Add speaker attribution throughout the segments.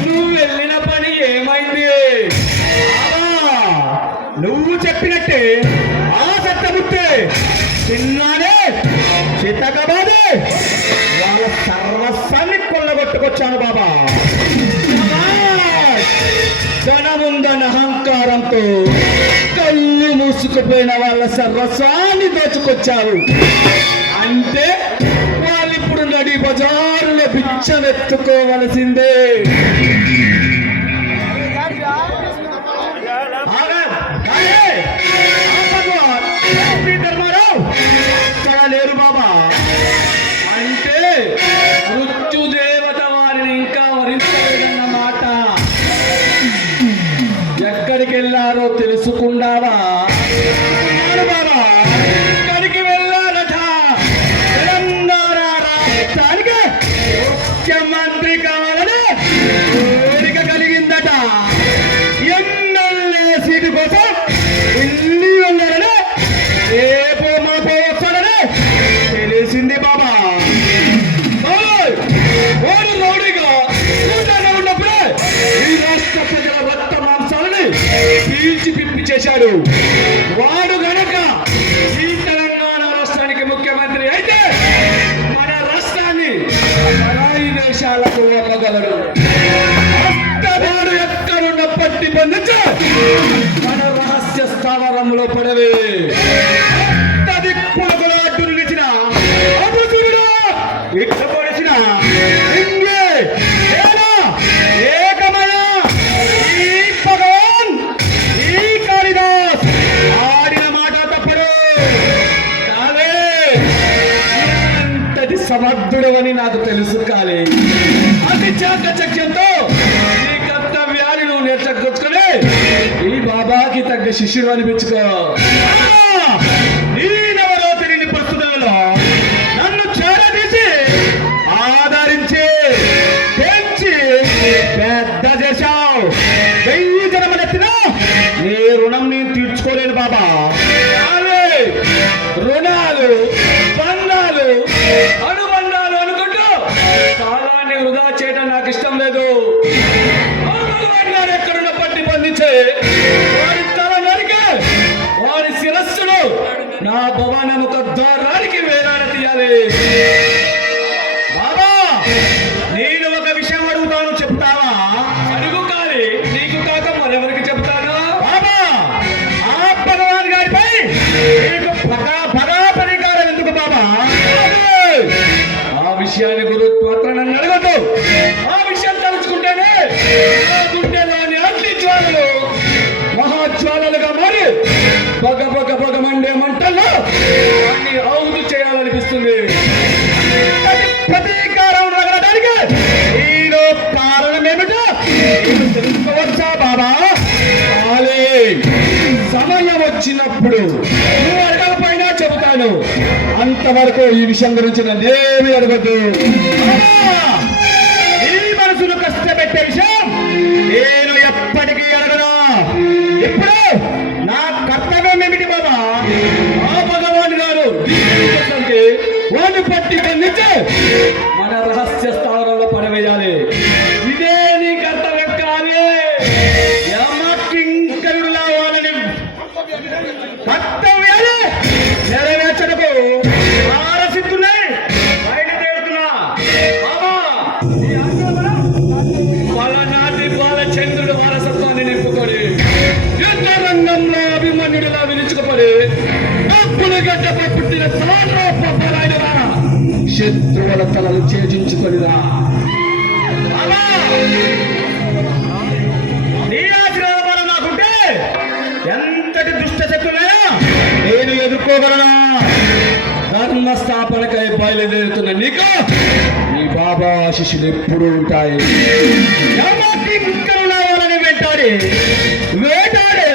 Speaker 1: నువ్వు వెళ్ళిన పని నువ్వు చెప్పినట్టే ఆ సత్తముట్టే తిన్నానే చితకబాదే వాళ్ళ సర్వస్వాన్ని కొల్లగొట్టుకొచ్చాను బాబా. ధనముందన్న అహంకారంతో. కళ్ళు మూసుకుపోయిన వాళ్ళ సర్వస్వాన్ని దోచుకొచ్చావు. అంటే వాళ్ళిప్పుడు నడి బజారులో బిచ్చమెత్తుకోవలసిందే. వెళ్ళారో తెలుసుకుండావా? అవును బాబా. ఎక్కడికి వెళ్ళారట. తెలంగాణ రాష్ట్రానికి ముఖ్యమంత్రి కావాలని కోరిక కలిగిందట. ఎమ్మెల్యే సీటు కోసం ఢిల్లీ వెళ్ళారని రేపు మాపో వస్తాడని తెలిసింది పిప్పి వాడు గనక ఈ తెలంగాణ రాష్ట్రానికి ముఖ్యమంత్రి అయితే మన రాష్ట్రాన్ని పరాయి దేశాలకు అమ్మగలడు వాడు ఎక్కడున్న పట్టి బంధించి మన రహస్య స్థావరంలో పడవే. దిక్కులకు అని నాకు తెలుసు కాలే అతి చాకచక్యంతో ఈ కర్తవ్యాన్ని నువ్వు నేర్చకొచ్చుకొని ఈ బాబాకి తగ్గ శిష్యుడు అనిపించుకో ఆ! ఈ నవరాత్రిని ప్రస్తుతంలో నన్ను చేరదీసి ఆదరించి పెంచి పెద్ద చేశావు బాబా నేను ఒక విషయం అడుగుతాను చెప్తావా? అడుగు కానీ నీకు కాక మరెవరికి చెప్తాను? బాబా ఆ భగవాన్ గారిపై నీకు పగా పగా పరికారం ఎందుకు బాబా. ఆ విషయాన్ని గురు మాత్రం నన్ను అడగద్దు. ఆ విషయం తలుచుకుంటేనే గుండెలోని అగ్ని జ్వాలలు మహాజ్వాలలుగా మారి బగ బగ బగ మండే మంటల్లో సమయం వచ్చినప్పుడు నువ్వు అడగకపోయినా చెబుతాను అంతవరకు ఈ విషయం గురించి నన్నేమి అడగద్దు అప్పులు పుట్టిన శత్రువుల తలలు ఛేదించుకొనిరా నాకుంటే ఎంతటి దుష్ట శక్తులైనా నేను ఎదుర్కోగలనా? ధర్మ స్థాపనకై బయలుదేరుతున్న నీకు నీ బాబా శిష్యులు ఎప్పుడూ ఉంటాయి. వెంటాడే వేటాడే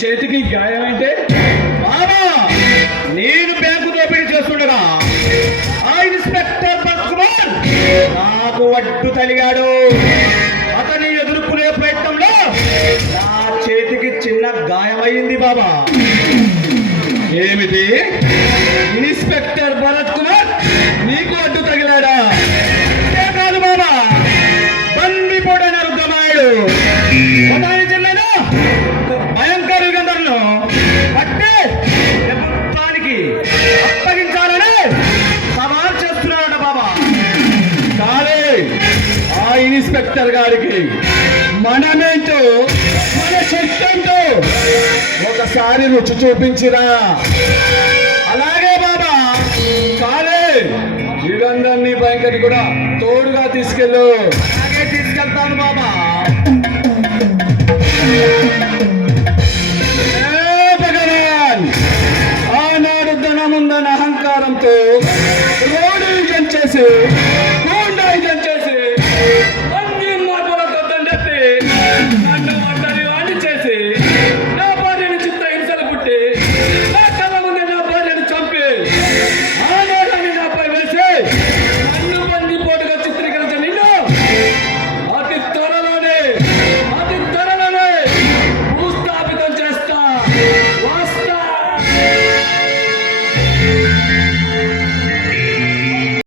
Speaker 1: చేతికి గాయం అంటే బాబా నేను బ్యాంకు దోపిడీ చేస్తుండగా
Speaker 2: ఆ ఇన్స్పెక్టర్ నాకు వడ్డు తలిగాడు. ఇన్స్పెక్టర్ గారికి మనమేంటో మన శక్తితో ఒకసారి రుచి చూపించిరా.
Speaker 1: అలాగే బాబా
Speaker 2: కాలే వీళ్ళందరినీ భయంకరి కూడా తోడుగా తీసుకెళ్ళు.
Speaker 1: అలాగే తీసుకెళ్తాను బాబా.